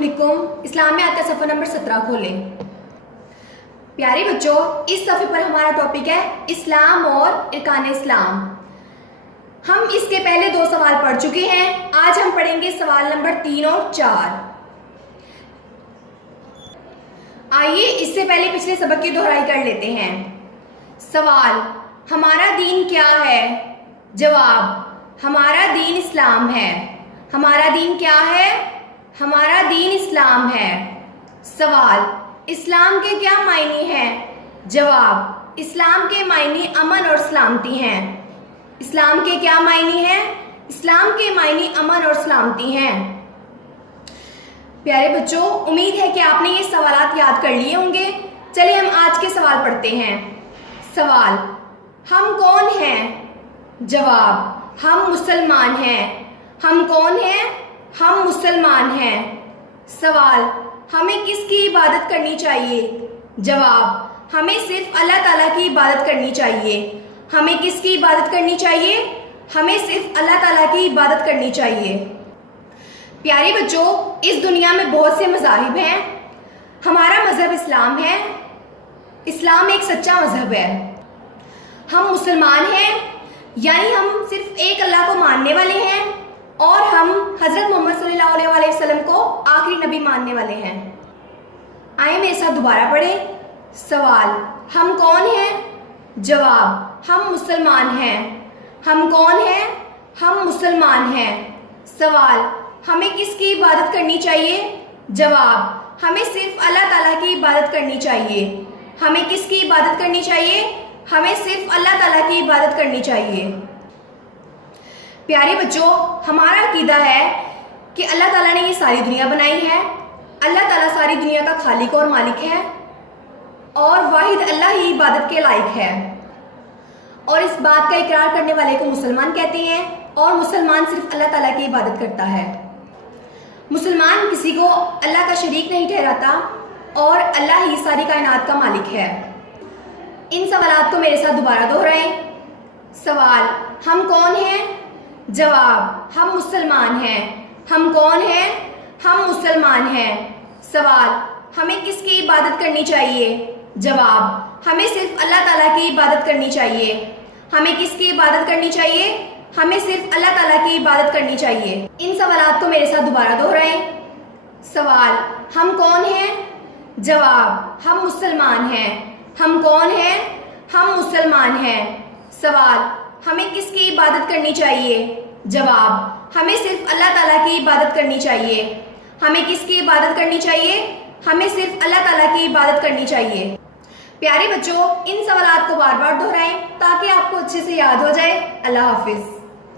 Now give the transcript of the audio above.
अस्सलामुअलैकुम। इस्लामियात का सफ़र नंबर 17 खोलें। प्यारे बच्चों, इस सफ़े पर हमारा टॉपिक है इस्लाम और अरकान इस्लाम। हम इसके पहले 2 सवाल पढ़ चुके हैं। आज हम पढ़ेंगे सवाल नंबर 3 और 4। आइए इससे पहले पिछले सबक की दोहराई कर लेते हैं। सवाल, हमारा दीन क्या है? जवाब, हमारा दीन इस्लाम है। हमारा दीन क्या है? हमारा दीन इस्लाम है। सवाल, इस्लाम के क्या मायने हैं? जवाब, इस्लाम के मायने अमन और सलामती हैं। इस्लाम के क्या मायने हैं? इस्लाम के मायने अमन और सलामती हैं। प्यारे बच्चों, उम्मीद है कि आपने ये सवालात याद कर लिए होंगे। चलिए हम आज के सवाल पढ़ते हैं। सवाल, हम कौन हैं? जवाब, हम मुसलमान हैं। हम कौन हैं? हम मुसलमान हैं। सवाल, हमें किसकी इबादत करनी चाहिए? जवाब, हमें सिर्फ अल्लाह ताला की इबादत करनी चाहिए। हमें किसकी इबादत करनी चाहिए? हमें सिर्फ अल्लाह ताला की इबादत करनी चाहिए। प्यारे बच्चों, इस दुनिया में बहुत से मज़ाहिब हैं। हमारा मज़हब इस्लाम है। इस्लाम एक सच्चा मज़हब है। हम मुसलमान हैं, यानी हम सिर्फ एक अल्लाह को मानने वाले हैं और हम हज़रत मोहम्मद सल्लल्लाहु अलैहि वसल्लम को आखिरी नबी मानने वाले हैं। आइए मेरे साथ दोबारा पढ़ें। सवाल, हम कौन हैं? जवाब, हम मुसलमान हैं। हम कौन हैं? हम मुसलमान हैं। सवाल, हमें किसकी इबादत करनी चाहिए? जवाब, हमें सिर्फ अल्लाह ताला की इबादत करनी चाहिए। हमें किसकी इबादत करनी चाहिए? हमें सिर्फ अल्लाह ताला की इबादत करनी चाहिए। प्यारे बच्चों, हमारा अकीदा है कि अल्लाह ताला ने ये सारी दुनिया बनाई है। अल्लाह ताला सारी दुनिया का खालिक और मालिक है और वाहिद अल्लाह ही इबादत के लायक है। और इस बात का इकरार करने वाले को मुसलमान कहते हैं और मुसलमान सिर्फ अल्लाह ताला की इबादत करता है। मुसलमान किसी को अल्लाह का शरीक नहीं ठहराता और अल्लाह ही सारी कायनात का मालिक है। इन सवालात को मेरे साथ दोबारा दोहराएं। सवाल, हम कौन हैं? जवाब, हम मुसलमान हैं। हम कौन हैं? हम मुसलमान हैं। सवाल, हमें किसकी इबादत करनी चाहिए? जवाब, हमें सिर्फ अल्लाह ताला की इबादत करनी चाहिए। हमें किसकी इबादत करनी चाहिए? हमें सिर्फ अल्लाह ताला की इबादत करनी चाहिए। इन सवालात को मेरे साथ दोबारा दोहराएं। सवाल, हम कौन हैं? जवाब, हम मुसलमान हैं। हम कौन हैं? हम मुसलमान हैं। सवाल, हमें किसकी इबादत करनी चाहिए? जवाब, हमें सिर्फ अल्लाह ताला की इबादत करनी चाहिए। हमें किसकी इबादत करनी चाहिए? हमें सिर्फ अल्लाह ताला की इबादत करनी चाहिए। प्यारे बच्चों, इन सवालात को बार बार दोहराएं ताकि आपको अच्छे से याद हो जाए। अल्लाह हाफिज।